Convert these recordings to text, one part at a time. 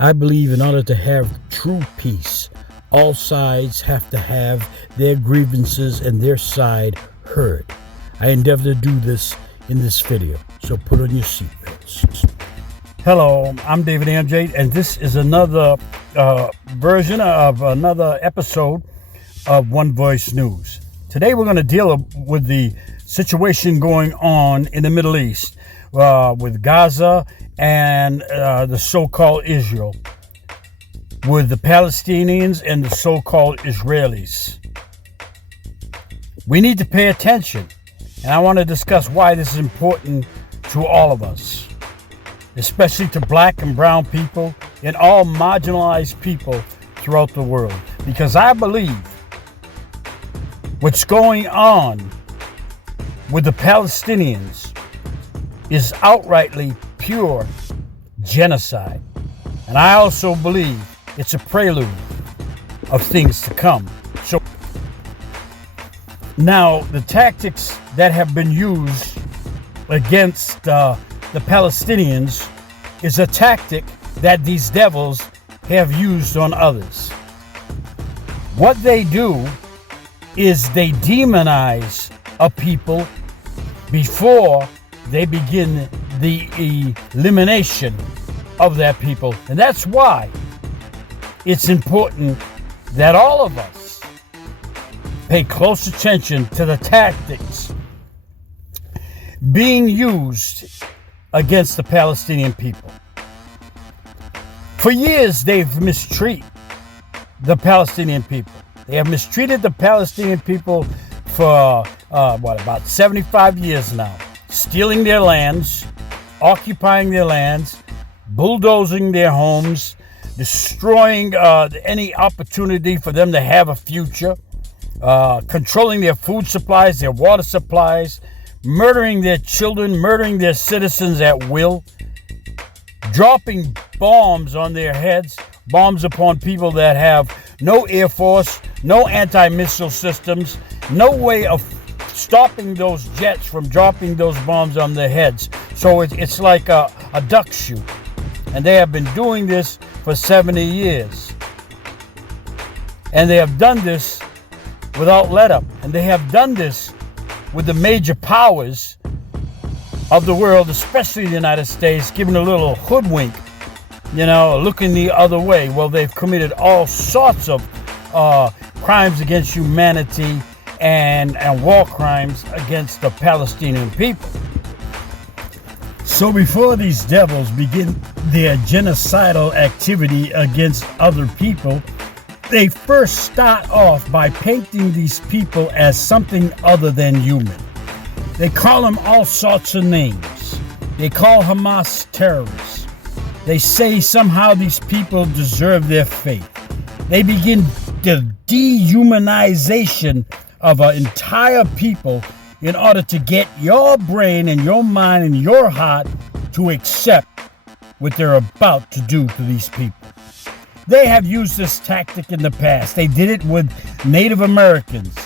I believe in order to have true peace, all sides have to have their grievances and their side heard. I endeavor to do this in this video, so put on your seatbelts. Hello, I'm David MJ, and this is another version of another episode of One Voice News. Today we're going to deal with the situation going on in the Middle East with Gaza and the so-called Israel, with the Palestinians and the so-called Israelis. We need to pay attention, and I want to discuss why this is important to all of us, especially to black and brown people and all marginalized people throughout the world, because I believe what's going on with the Palestinians is outrightly pure genocide. And I also believe it's a prelude of things to come. So now the tactics that have been used against the Palestinians is a tactic that these devils have used on others. What they do is they demonize a people before they begin the elimination of that people. And that's why it's important that all of us pay close attention to the tactics being used against the Palestinian people. For years, they've mistreated the Palestinian people. They have mistreated the Palestinian people for, about 75 years now. Stealing their lands, occupying their lands, bulldozing their homes, destroying any opportunity for them to have a future, controlling their food supplies, their water supplies, murdering their children, murdering their citizens at will, dropping bombs on their heads, bombs upon people that have no air force, no anti-missile systems, no way of stopping those jets from dropping those bombs on their heads. So it's like a duck shoot. And they have been doing this for 70 years. And they have done this without let up. And they have done this with the major powers of the world, especially the United States, giving a little hoodwink, looking the other way. Well, they've committed all sorts of crimes against humanity and war crimes against the Palestinian people. So before these devils begin their genocidal activity against other people, they first start off by painting these people as something other than human. They call them all sorts of names. They call Hamas terrorists. They say somehow these people deserve their fate. They begin the dehumanization of an entire people in order to get your brain and your mind and your heart to accept what they're about to do to these people. They have used this tactic in the past. They did it with Native Americans,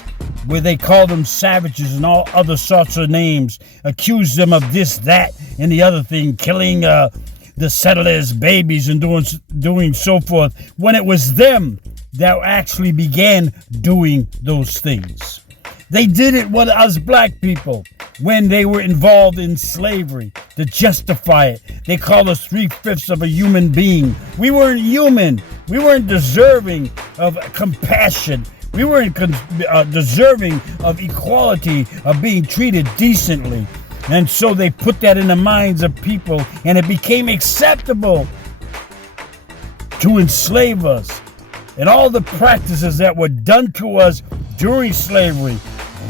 where they called them savages and all other sorts of names, accused them of this, that, and the other thing, killing the settlers' babies and doing so forth, when it was them that actually began doing those things. They did it with us black people when they were involved in slavery to justify it. They called us 3/5 of a human being. We weren't human. We weren't deserving of compassion. We weren't deserving of equality, of being treated decently. And so they put that in the minds of people, and it became acceptable to enslave us. And all the practices that were done to us during slavery,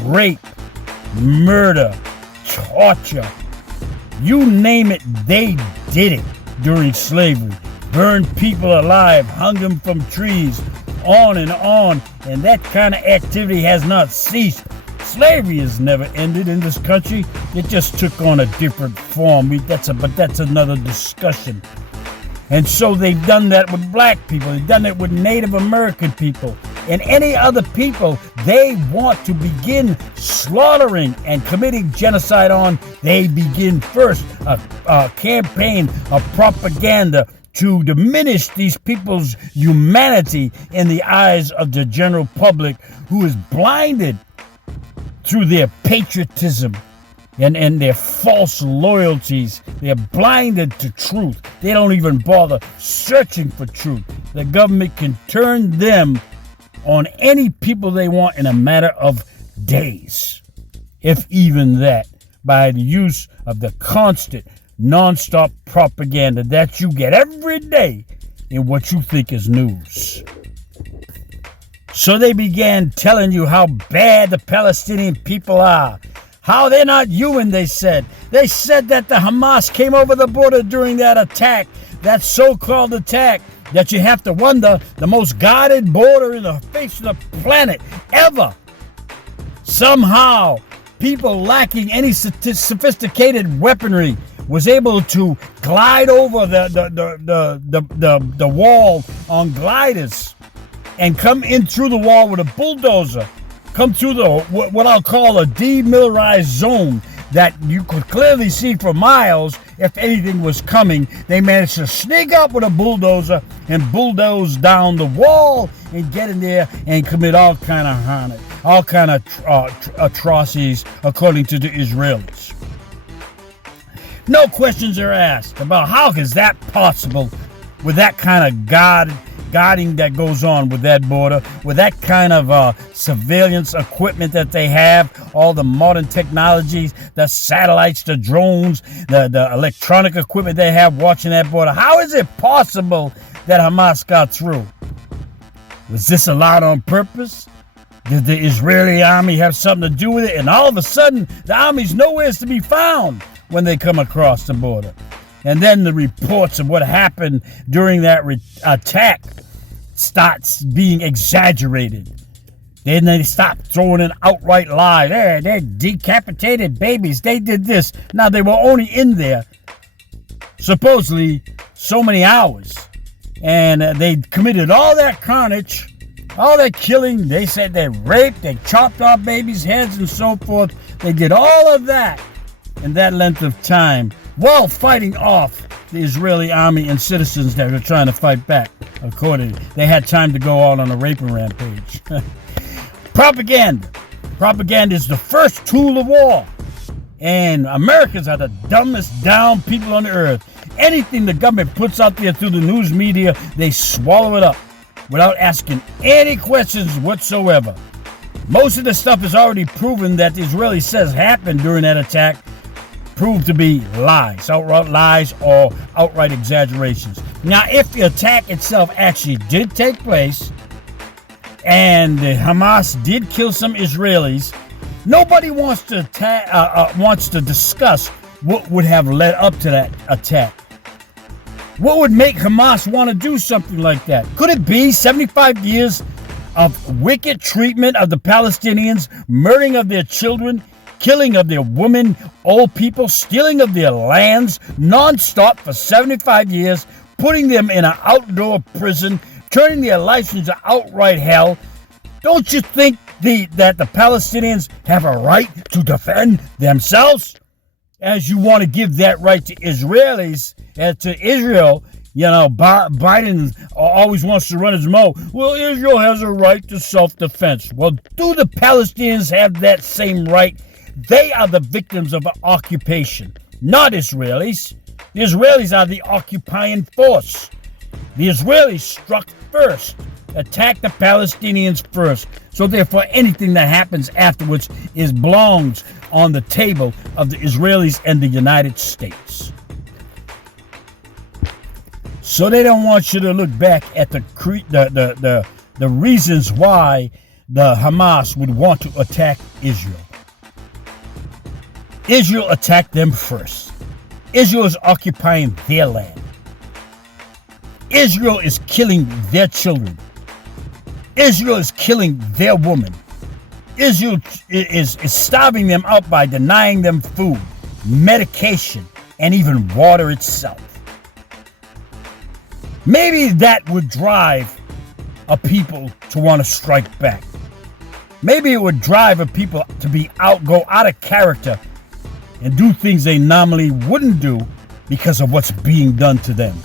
rape, murder, torture, you name it, they did it during slavery. Burned people alive, hung them from trees, on, and that kind of activity has not ceased. Slavery has never ended in this country. It just took on a different form. But that's another discussion. And so they've done that with black people. They've done it with Native American people. And any other people they want to begin slaughtering and committing genocide on, they begin first a campaign of propaganda to diminish these people's humanity in the eyes of the general public, who is blinded through their patriotism and their false loyalties. They're blinded to truth. They don't even bother searching for truth. The government can turn them on any people they want in a matter of days, if even that, by the use of the constant, non-stop propaganda that you get every day in what you think is news. So they began telling you how bad the Palestinian people are, how they're not human, they said. They said that the Hamas came over the border during that attack, that so-called attack, that you have to wonder, the most guarded border in the face of the planet ever. Somehow, people lacking any sophisticated weaponry was able to glide over the wall on gliders and come in through the wall with a bulldozer, come through the what I'll call a demilitarized zone that you could clearly see for miles if anything was coming. They managed to sneak up with a bulldozer and bulldoze down the wall and get in there and commit all kind of atrocities, according to the Israelis. No questions are asked about how is that possible with that kind of guarding that goes on with that border, with that kind of surveillance equipment that they have, all the modern technologies, the satellites, the drones, the electronic equipment they have watching that border. How is it possible that Hamas got through? Was this allowed on purpose? Did the Israeli army have something to do with it? And all of a sudden, the army's nowhere to be found when they come across the border. And then the reports of what happened during that attack starts being exaggerated. Then they stop throwing in outright lies. They decapitated babies. They did this. Now, they were only in there supposedly so many hours. And they committed all that carnage, all that killing. They said they raped, they chopped off babies' heads and so forth. They did all of that in that length of time while fighting off the Israeli army and citizens that were trying to fight back. Accordingly, they had time to go out on a raping rampage. Propaganda. Propaganda is the first tool of war. And Americans are the dumbest down people on the earth. Anything the government puts out there through the news media, they swallow it up without asking any questions whatsoever. Most of the stuff is already proven that the Israeli says happened during that attack proved to be lies, outright lies or outright exaggerations. Now, if the attack itself actually did take place and the Hamas did kill some Israelis, nobody wants to discuss what would have led up to that attack. What would make Hamas want to do something like that? Could it be 75 years of wicked treatment of the Palestinians, murdering of their children, killing of their women, old people, stealing of their lands, non-stop for 75 years, putting them in an outdoor prison, turning their lives into outright hell? Don't you think that the Palestinians have a right to defend themselves? As you want to give that right to Israelis, to Israel, Biden always wants to run his mouth. Well, Israel has a right to self-defense. Well, do the Palestinians have that same right? They are the victims of an occupation, not Israelis. The Israelis are the occupying force. The Israelis struck first, attacked the Palestinians first. So therefore, anything that happens afterwards belongs on the table of the Israelis and the United States. So they don't want you to look back at the reasons why the Hamas would want to attack Israel. Israel attacked them first. Israel is occupying their land. Israel is killing their children. Israel is killing their women. Israel is starving them out by denying them food, medication, and even water itself. Maybe that would drive a people to want to strike back. Maybe it would drive a people to go out of character and do things they normally wouldn't do because of what's being done to them.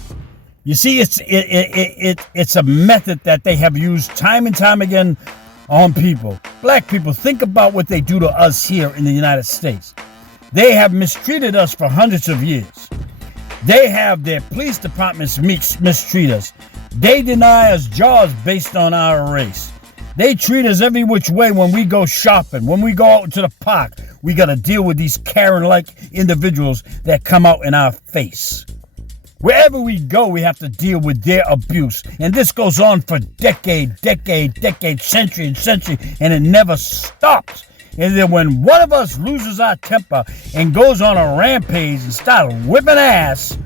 You see, it's a method that they have used time and time again on people. Black people, think about what they do to us here in the United States. They have mistreated us for hundreds of years. They have their police departments mistreat us. They deny us jobs based on our race. They treat us every which way when we go shopping. When we go out to the park, we got to deal with these Karen-like individuals that come out in our face. Wherever we go, we have to deal with their abuse. And this goes on for decade, century and century, and it never stops. And then when one of us loses our temper and goes on a rampage and starts whipping ass,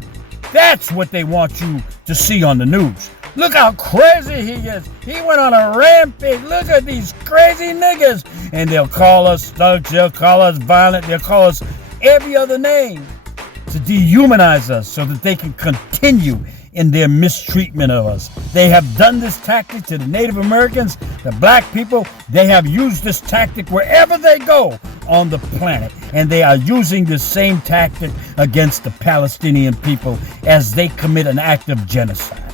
that's what they want you to see on the news. Look how crazy he is. He went on a rampage. Look at these crazy niggas. And they'll call us thugs. They'll call us violent. They'll call us every other name to dehumanize us so that they can continue in their mistreatment of us. They have done this tactic to the Native Americans, the black people. They have used this tactic wherever they go on the planet. And they are using the same tactic against the Palestinian people as they commit an act of genocide.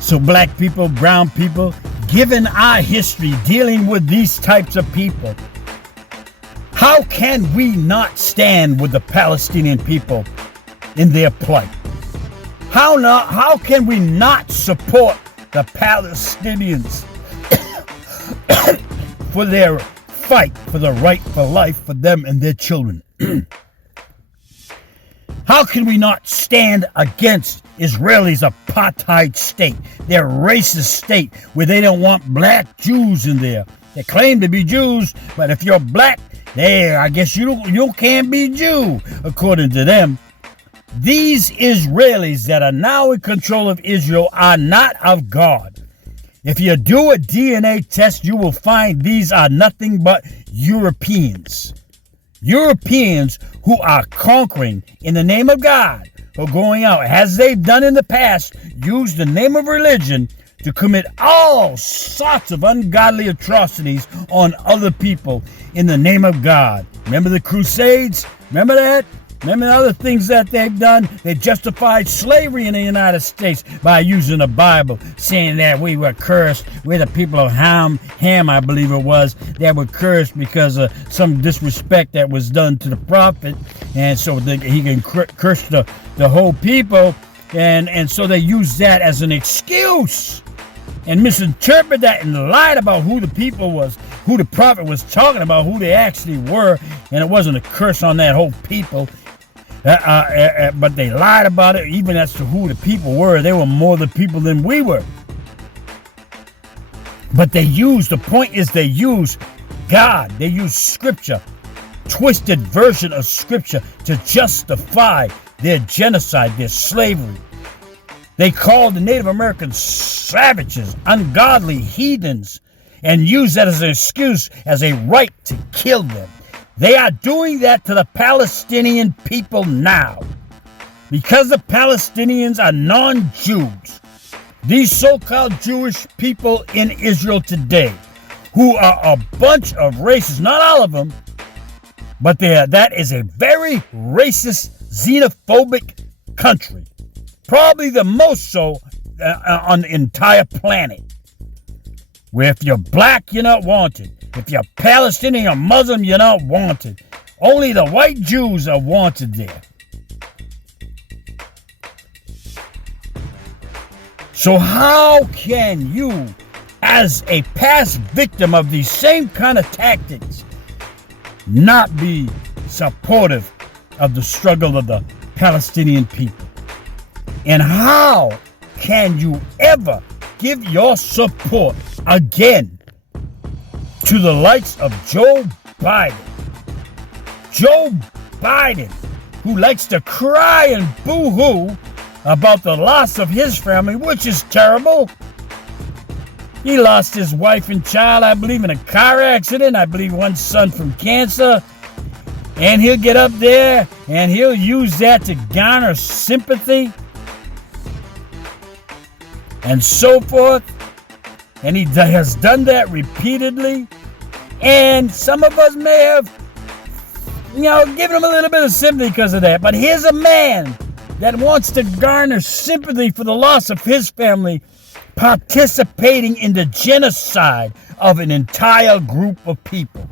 So black people, brown people, given our history dealing with these types of people, how can we not stand with the Palestinian people in their plight? How can we not support the Palestinians for their fight for the right for life for them and their children? How can we not stand against Israelis' apartheid state, their racist state, where they don't want black Jews in there? They claim to be Jews, but if you're black, I guess you can't be Jew, according to them. These Israelis that are now in control of Israel are not of God. If you do a DNA test, you will find these are nothing but Europeans. Europeans who are conquering in the name of God, or going out, as they've done in the past, use the name of religion to commit all sorts of ungodly atrocities on other people in the name of God. Remember the Crusades? Remember that? Remember the other things that they've done? They justified slavery in the United States by using the Bible, saying that we were cursed. We're the people of Ham, I believe it was, that were cursed because of some disrespect that was done to the prophet. And so he can curse the whole people. And so they used that as an excuse and misinterpreted that and lied about who the people was, who the prophet was talking about, who they actually were. And it wasn't a curse on that whole people. But they lied about it, even as to who the people were. They were more the people than we were. But the point is they use God. They use scripture, twisted version of scripture to justify their genocide, their slavery. They called the Native Americans savages, ungodly heathens, and use that as an excuse, as a right to kill them. They are doing that to the Palestinian people now. Because the Palestinians are non-Jews, these so-called Jewish people in Israel today, who are a bunch of racists, not all of them, but that is a very racist, xenophobic country. Probably the most so on the entire planet. Where if you're black, you're not wanted. If you're Palestinian or Muslim, you're not wanted. Only the white Jews are wanted there. So how can you, as a past victim of these same kind of tactics, not be supportive of the struggle of the Palestinian people? And how can you ever give your support again to the likes of Joe Biden? Joe Biden, who likes to cry and boo-hoo about the loss of his family, which is terrible. He lost his wife and child, I believe, in a car accident. I believe one son from cancer. And he'll get up there and he'll use that to garner sympathy and so forth. And he has done that repeatedly. And some of us may have, given him a little bit of sympathy because of that. But here's a man that wants to garner sympathy for the loss of his family, participating in the genocide of an entire group of people.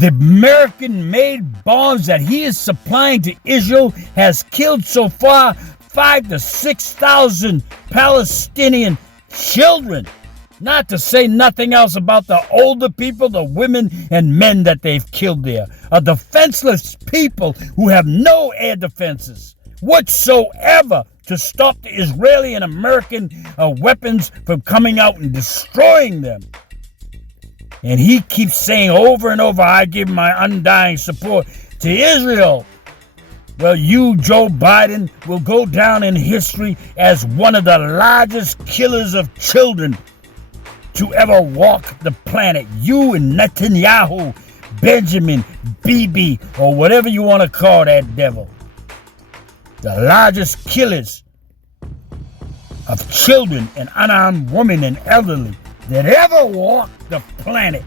The American-made bombs that he is supplying to Israel has killed so far 5,000 to 6,000 Palestinian children. Not to say nothing else about the older people, the women and men that they've killed there. A defenseless people who have no air defenses whatsoever to stop the Israeli and American weapons from coming out and destroying them. And he keeps saying over and over, I give my undying support to Israel. Well, you, Joe Biden, will go down in history as one of the largest killers of children to ever walk the planet. You and Netanyahu, Benjamin, Bibi, or whatever you want to call that devil. The largest killers of children and unarmed women and elderly that ever walked the planet.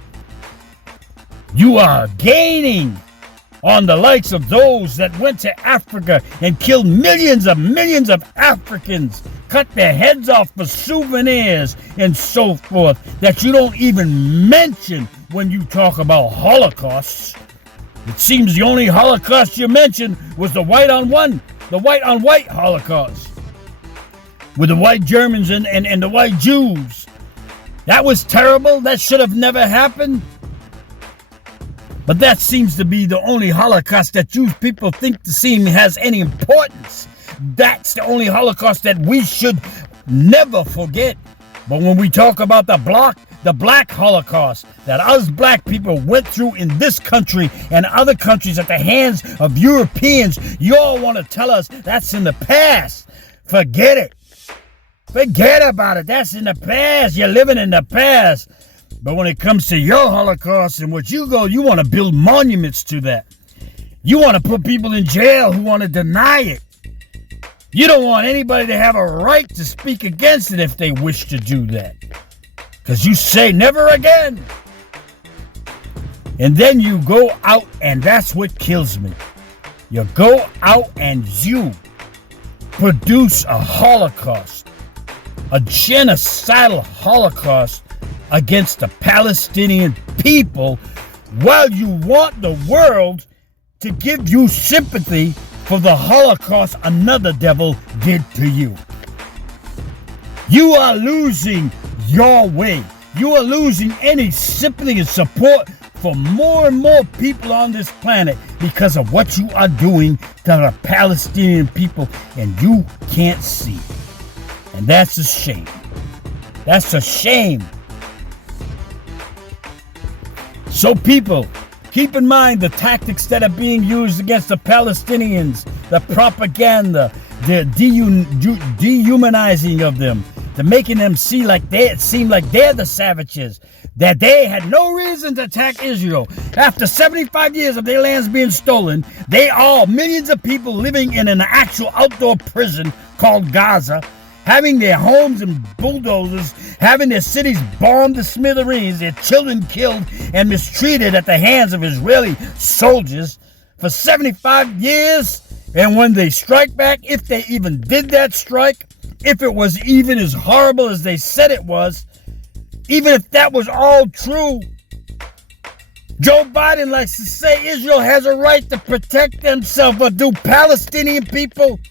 You are gaining on the likes of those that went to Africa and killed millions of Africans, cut their heads off for souvenirs and so forth, that you don't even mention when you talk about holocausts. It seems the only Holocaust you mentioned was the white on white Holocaust, with the white Germans and the white Jews. That was terrible. That should have never happened. But that seems to be the only Holocaust that you people think to seem has any importance. That's the only Holocaust that we should never forget. But when we talk about the black Holocaust that us black people went through in this country and other countries at the hands of Europeans, you all want to tell us that's in the past. Forget it. Forget about it. That's in the past. You're living in the past. But when it comes to your Holocaust and what you want to build monuments to that. You want to put people in jail who want to deny it. You don't want anybody to have a right to speak against it if they wish to do that. Because you say never again. And then you go out, and that's what kills me. You go out and you produce a Holocaust, a genocidal Holocaust against the Palestinian people, while you want the world to give you sympathy for the Holocaust another devil did to you. You are losing your way. You are losing any sympathy and support for more and more people on this planet because of what you are doing to the Palestinian people, and you can't see it. And that's a shame. That's a shame. So people, keep in mind the tactics that are being used against the Palestinians, the propaganda, the dehumanizing of them, the making them seem like they're the savages, that they had no reason to attack Israel. After 75 years of their lands being stolen, they are millions of people living in an actual outdoor prison called Gaza, having their homes and bulldozers, having their cities bombed to smithereens, their children killed and mistreated at the hands of Israeli soldiers for 75 years. And when they strike back, if they even did that strike, if it was even as horrible as they said it was, even if that was all true, Joe Biden likes to say Israel has a right to protect themselves. But do Palestinian people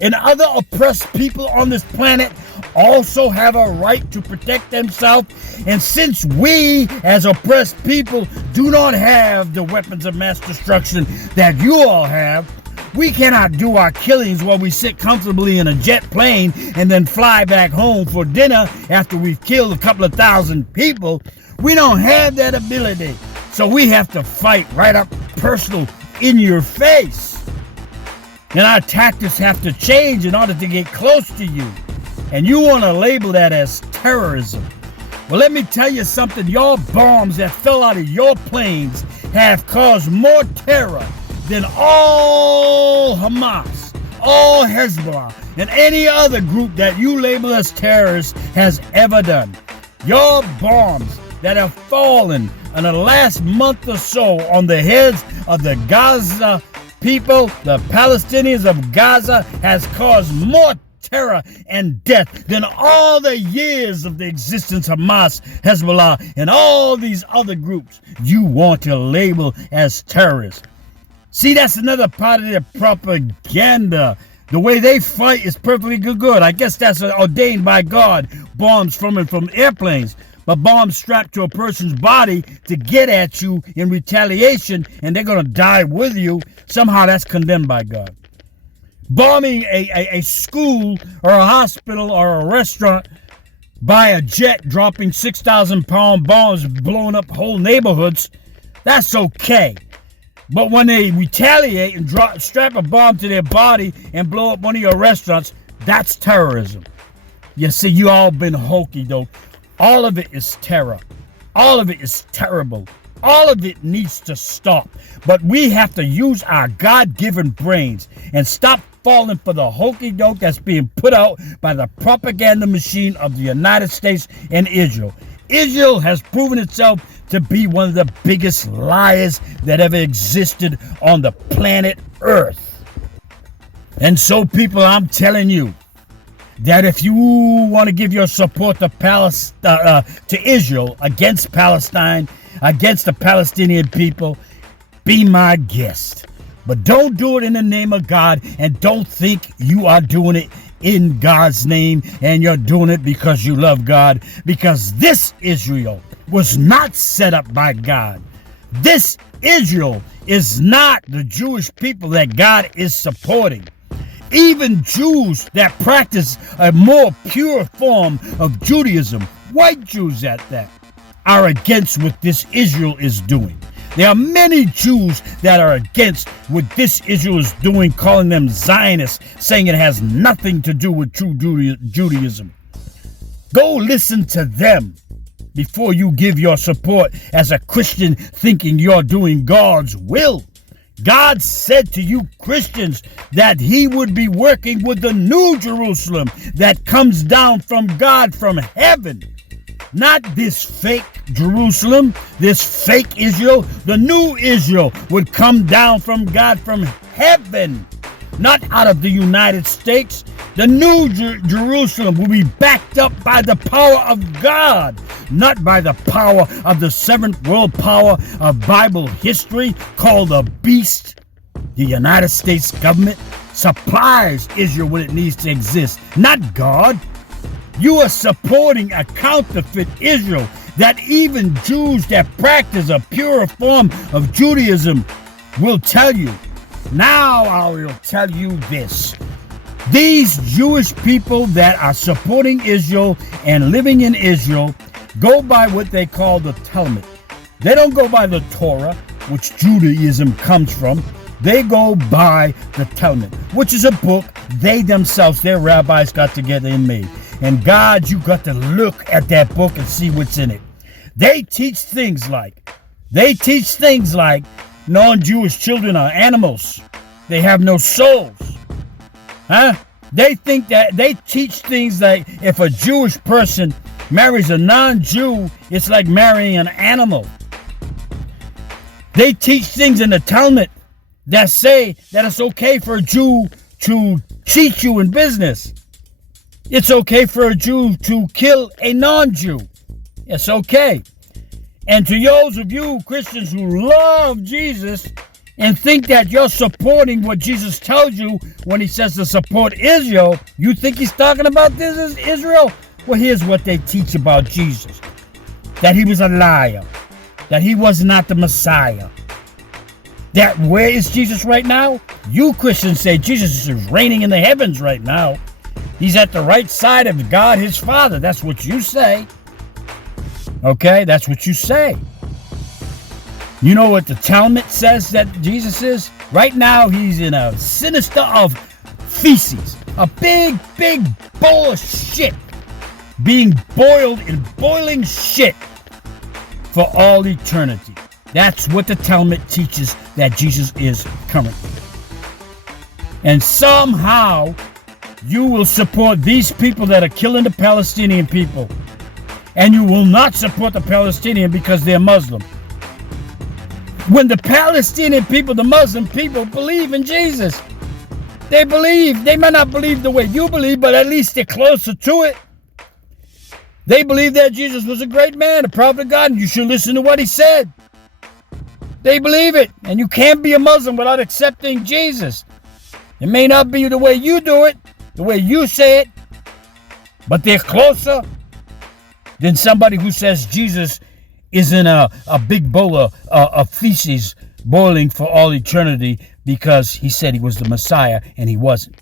and other oppressed people on this planet also have a right to protect themselves? And since we, as oppressed people, do not have the weapons of mass destruction that you all have, we cannot do our killings while we sit comfortably in a jet plane and then fly back home for dinner after we've killed a couple of thousand people. We don't have that ability. So we have to fight right up personal in your face. And our tactics have to change in order to get close to you. And you want to label that as terrorism. Well, let me tell you something. Your bombs that fell out of your planes have caused more terror than all Hamas, all Hezbollah, and any other group that you label as terrorists has ever done. Your bombs that have fallen in the last month or so on the heads of the Gaza people, the Palestinians of Gaza, has caused more terror and death than all the years of the existence of Hamas, Hezbollah, and all these other groups you want to label as terrorists. See, that's another part of their propaganda. The way they fight is perfectly good. I guess that's ordained by God. Bombs from airplanes, but bombs strapped to a person's body to get at you in retaliation, and they're going to die with you. Somehow that's condemned by God. Bombing a school or a hospital or a restaurant by a jet, dropping 6,000-pound bombs, blowing up whole neighborhoods, that's okay. But when they retaliate and strap a bomb to their body and blow up one of your restaurants, that's terrorism. You see, you all been hokey, though. All of it is terror. All of it is terrible. All of it needs to stop. But we have to use our God-given brains and stop falling for the hokey doke that's being put out by the propaganda machine of the United States and Israel. Israel has proven itself to be one of the biggest liars that ever existed on the planet Earth. And so, people, I'm telling you that if you want to give your support to Israel against Palestine, against the Palestinian people, be my guest. But don't do it in the name of God, and don't think you are doing it in God's name and you're doing it because you love God, because this Israel was not set up by God. This Israel is not the Jewish people that God is supporting. Even Jews that practice a more pure form of Judaism, white Jews at that, are against what this Israel is doing. There are many Jews that are against what this Israel is doing, calling them Zionists, saying it has nothing to do with true Judaism. Go listen to them before you give your support as a Christian thinking you're doing God's will. God said to you Christians that he would be working with the new Jerusalem that comes down from God from heaven. Not this fake Jerusalem, this fake Israel. The new Israel would come down from God from heaven, not out of the United States. The new Jerusalem will be backed up by the power of God, not by the power of the seventh world power of Bible history called the beast. The United States government supplies Israel what it needs to exist, not God. You are supporting a counterfeit Israel that even Jews that practice a pure form of Judaism will tell you. Now I will tell you this. These Jewish people that are supporting Israel and living in Israel go by what they call the Talmud. They don't go by the Torah, which Judaism comes from. They go by the Talmud, which is a book they themselves, their rabbis, got together and made. And God, you got to look at that book and see what's in it. They teach things like non-Jewish children are animals. They have no souls. They teach things like if a Jewish person marries a non-Jew, it's like marrying an animal. They teach things in the Talmud that say that it's okay for a Jew to cheat you in business. It's okay for a Jew to kill a non-Jew. It's okay. And to those of you Christians who love Jesus and think that you're supporting what Jesus tells you when he says to support Israel, you think he's talking about this as Israel? Well, here's what they teach about Jesus. That he was a liar. That he was not the Messiah. That where is Jesus right now? You Christians say Jesus is reigning in the heavens right now. He's at the right side of God, his Father. That's what you say. Okay, that's what you say. You know what the Talmud says that Jesus is? Right now, he's in a sinister of feces. A big, big bowl of shit. Being boiled in boiling shit for all eternity. That's what the Talmud teaches that Jesus is currently. And somehow, you will support these people that are killing the Palestinian people. And you will not support the Palestinian because they're Muslim. When the Palestinian people, the Muslim people, believe in Jesus. They believe. They may not believe the way you believe, but at least they're closer to it. They believe that Jesus was a great man, a prophet of God, and you should listen to what he said. They believe it, and you can't be a Muslim without accepting Jesus. It may not be the way you do it, the way you say it, but they're closer than somebody who says Jesus is in a big bowl of feces boiling for all eternity because he said he was the Messiah and he wasn't.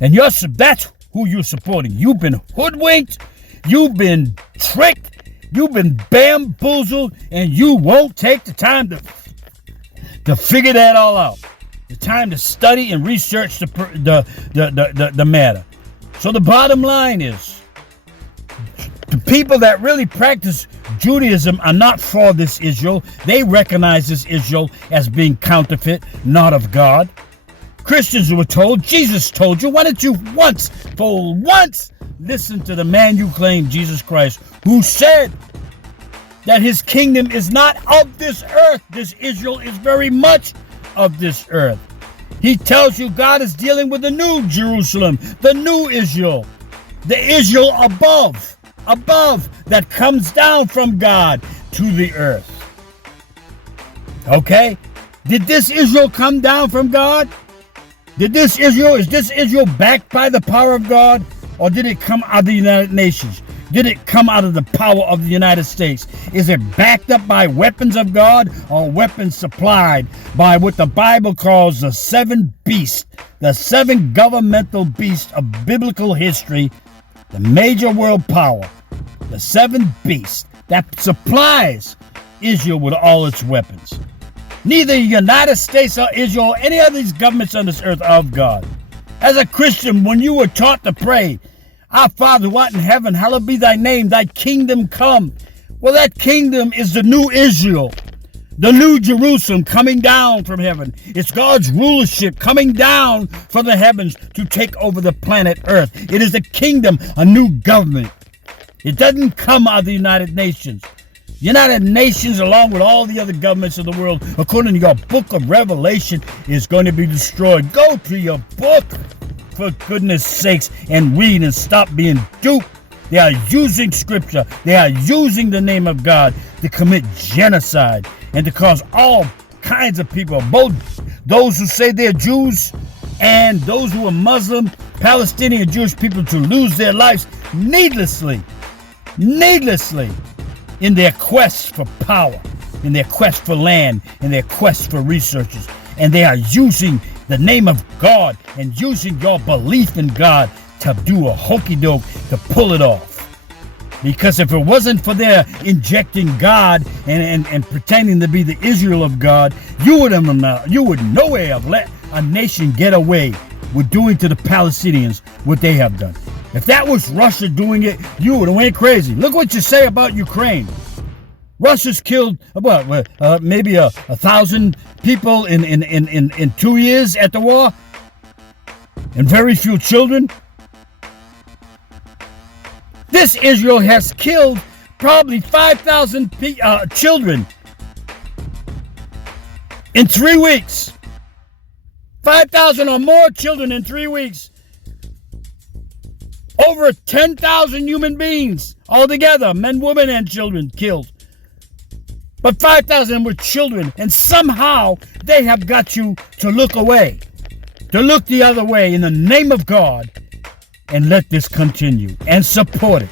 And that's who you're supporting. You've been hoodwinked, you've been tricked, you've been bamboozled, and you won't take the time to figure that all out. The time to study and research the matter. So the bottom line is, the people that really practice Judaism are not for this Israel. They recognize this Israel as being counterfeit, not of God. Christians were told, Jesus told you, why don't you once listen to the man you claim, Jesus Christ, who said that his kingdom is not of this earth. This Israel is very much of this earth. He tells you God is dealing with the new Jerusalem, the new Israel, the Israel above, that comes down from God to the earth. Okay? Did this Israel come down from God? Is this Israel backed by the power of God? Or did it come out of the United Nations? Did it come out of the power of the United States? Is it backed up by weapons of God or weapons supplied by what the Bible calls the seven beasts, the seven governmental beasts of biblical history, the major world power, the seven beasts that supplies Israel with all its weapons? Neither the United States or Israel or any of these governments on this earth are of God. As a Christian, when you were taught to pray, Our Father who art in heaven, hallowed be thy name, thy kingdom come. Well, that kingdom is the new Israel, the new Jerusalem coming down from heaven. It's God's rulership coming down from the heavens to take over the planet Earth. It is a kingdom, a new government. It doesn't come out of the United Nations. The United Nations, along with all the other governments of the world, according to your book of Revelation, is going to be destroyed. Go to your book, for goodness sakes, and read and stop being duped. They are using scripture. They are using the name of God to commit genocide and to cause all kinds of people, both those who say they're Jews and those who are Muslim, Palestinian Jewish people, to lose their lives needlessly, in their quest for power, in their quest for land, in their quest for resources. And they are using the name of God and using your belief in God to do a hokey doke to pull it off. Because if it wasn't for their injecting God and pretending to be the Israel of God, you would nowhere have let a nation get away with doing to the Palestinians what they have done. If that was Russia doing it, you would have went crazy. Look what you say about Ukraine. Russia's killed maybe 1,000 people in 2 years at the war, and very few children. This Israel has killed probably 5,000 children in 3 weeks. 5,000 or more children in 3 weeks. Over 10,000 human beings altogether, men, women, and children killed. But 5,000 were children, and somehow they have got you to look away, to look the other way in the name of God, and let this continue, and support it,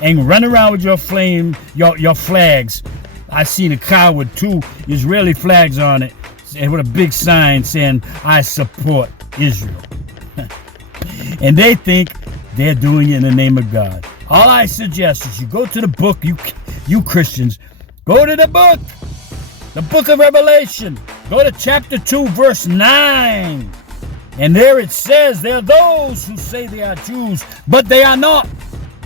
and run around with your flags. I seen a car with 2 Israeli flags on it, and with a big sign saying, "I support Israel." And they think they're doing it in the name of God. All I suggest is you go to the book, you Christians, go to the book of Revelation. Go to chapter 2, verse 9. And there it says, there are those who say they are Jews, but they are not.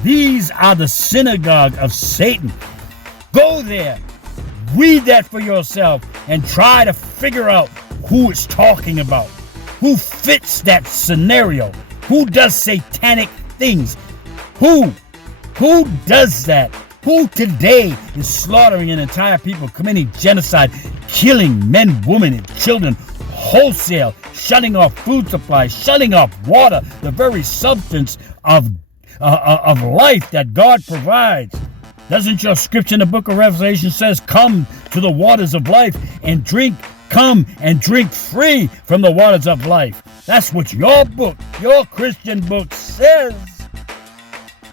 These are the synagogue of Satan. Go there, read that for yourself, and try to figure out who it's talking about, who fits that scenario, who does satanic things, who does that Who today is slaughtering an entire people, committing genocide, killing men, women, and children wholesale, shutting off food supplies, shutting off water, the very substance of life that God provides? Doesn't your scripture in the book of Revelation says, come to the waters of life and drink? Come and drink free from the waters of life. That's what your book, your Christian book says.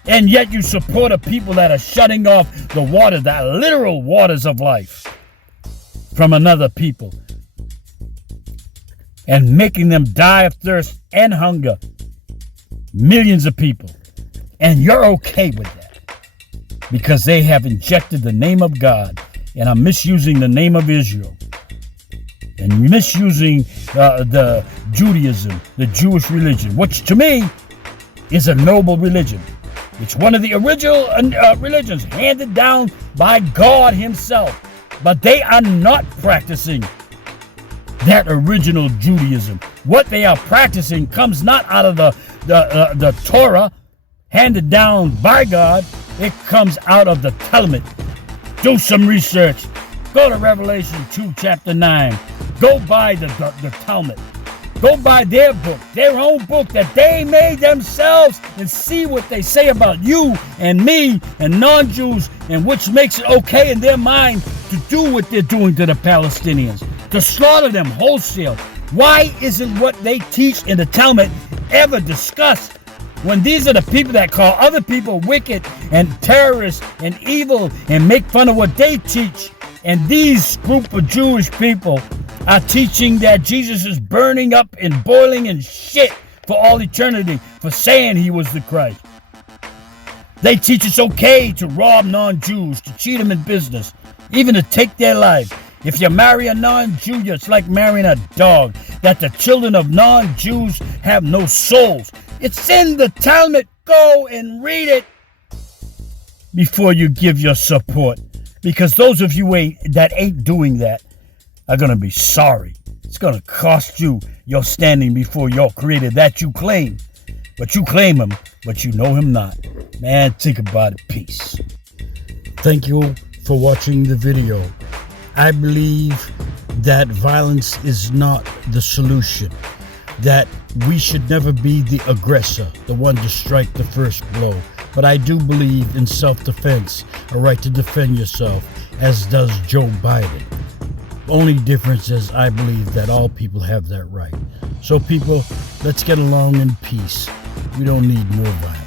And yet you support a people that are shutting off the water, the literal waters of life from another people, and making them die of thirst and hunger. Millions of people. And you're okay with that because they have injected the name of God and are misusing the name of Israel and misusing the Judaism, the Jewish religion, which to me is a noble religion. It's one of the original religions handed down by God himself. But they are not practicing that original Judaism. What they are practicing comes not out of the Torah handed down by God. It comes out of the Talmud. Do some research. Go to Revelation 2, chapter 9. Go buy the Talmud. Go buy their book, their own book that they made themselves, and see what they say about you and me and non-Jews, and which makes it okay in their mind to do what they're doing to the Palestinians, to slaughter them wholesale. Why isn't what they teach in the Talmud ever discussed when these are the people that call other people wicked and terrorists and evil and make fun of what they teach? And these group of Jewish people are teaching that Jesus is burning up and boiling in shit for all eternity for saying he was the Christ. They teach it's okay to rob non-Jews, to cheat them in business, even to take their life. If you marry a non-Jew, it's like marrying a dog, that the children of non-Jews have no souls. It's in the Talmud. Go and read it before you give your support. Because those of you that ain't doing that are going to be sorry. It's going to cost you your standing before your creator that you claim. But you claim him, but you know him not. Man, think about it. Peace. Thank you for watching the video. I believe that violence is not the solution. That we should never be the aggressor, the one to strike the first blow. But I do believe in self-defense, a right to defend yourself, as does Joe Biden. Only difference is I believe that all people have that right. So people, let's get along in peace. We don't need more violence.